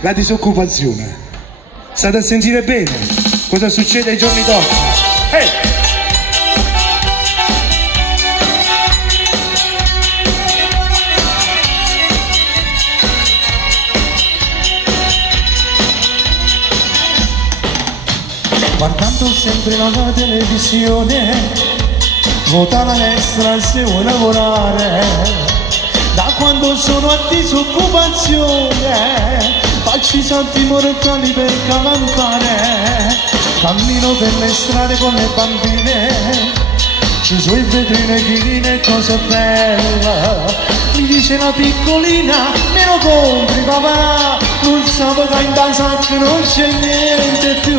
La disoccupazione. State a sentire bene cosa succede ai giorni d'oggi. Hey! Guardando sempre la televisione, vota la destra se vuoi lavorare. Da quando sono a disoccupazione, faccio i salti mortali per cavalcare. Cammino per le strade con le bambine, sui vetrine chiline cosa bella. Mi dice la piccolina, me lo compri papà, non sapevo che in da sacca non c'è niente più.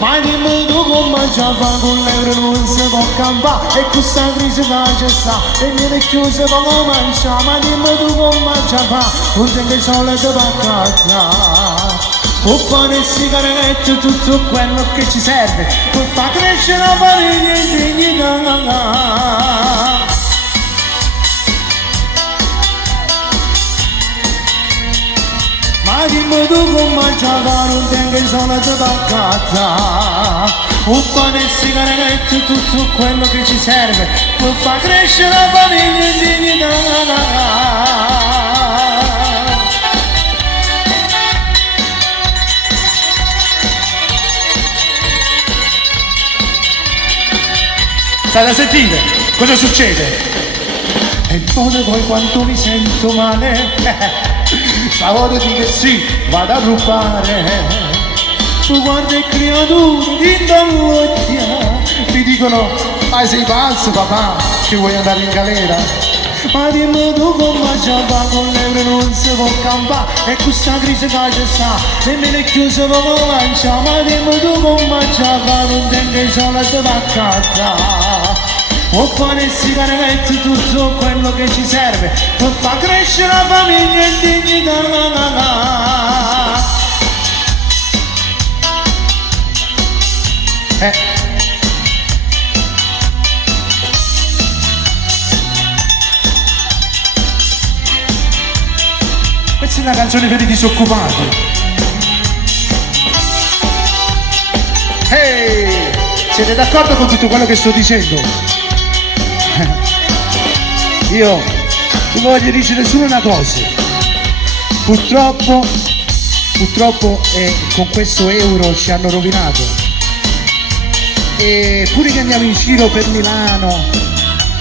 Ma dimmi tu come già fa con l'euro non si può campare, e questa crisi che c'è sta e viene chiusa poco mangiare. Ma dimmi tu come già fa, non tengo i soldi per casa. Un po' di sigarette, tutto quello che ci serve per far crescere la famiglia in dignità. Ma dimmi tu come già fa, non tengo i soldi per casa. Un po' di sigarette, tutto quello che ci serve per far crescere la famiglia in dignità. State a sentire cosa succede? E poi quanto mi sento male, stavo di che sì, vado a rubare. Tu guarda le creature di dall'occhia, mi dicono, ma sei pazzo papà, che vuoi andare in galera? Ma dimmi tu come già va con l'euro non si può campare, e questa crisi che c'è sta, nemmeno è chiusa poco mangia. Ma dimmi tu come già va, non tengo i soldi per casa. Un po' di sigarette, tutto quello che ci serve per far crescere la famiglia in dignità. Questa è una canzone per i disoccupati. Hey! Siete d'accordo con tutto quello che sto dicendo? Io vi voglio dire solo una cosa. Purtroppo con questo euro ci hanno rovinato. E pure che andiamo in giro per Milano,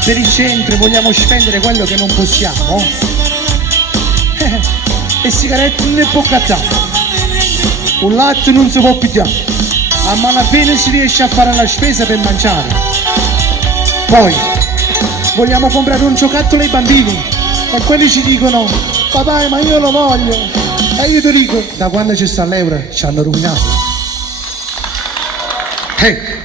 per il centro, vogliamo spendere quello che non possiamo. E sigarette non ne può cattare, un latte non si può pigliare, a malapena si riesce a fare la spesa per mangiare. Poi vogliamo comprare un giocattolo ai bambini e quelli ci dicono, papà ma io lo voglio, e io ti dico, da quando c'è sta l'euro ci hanno rovinato. Hey.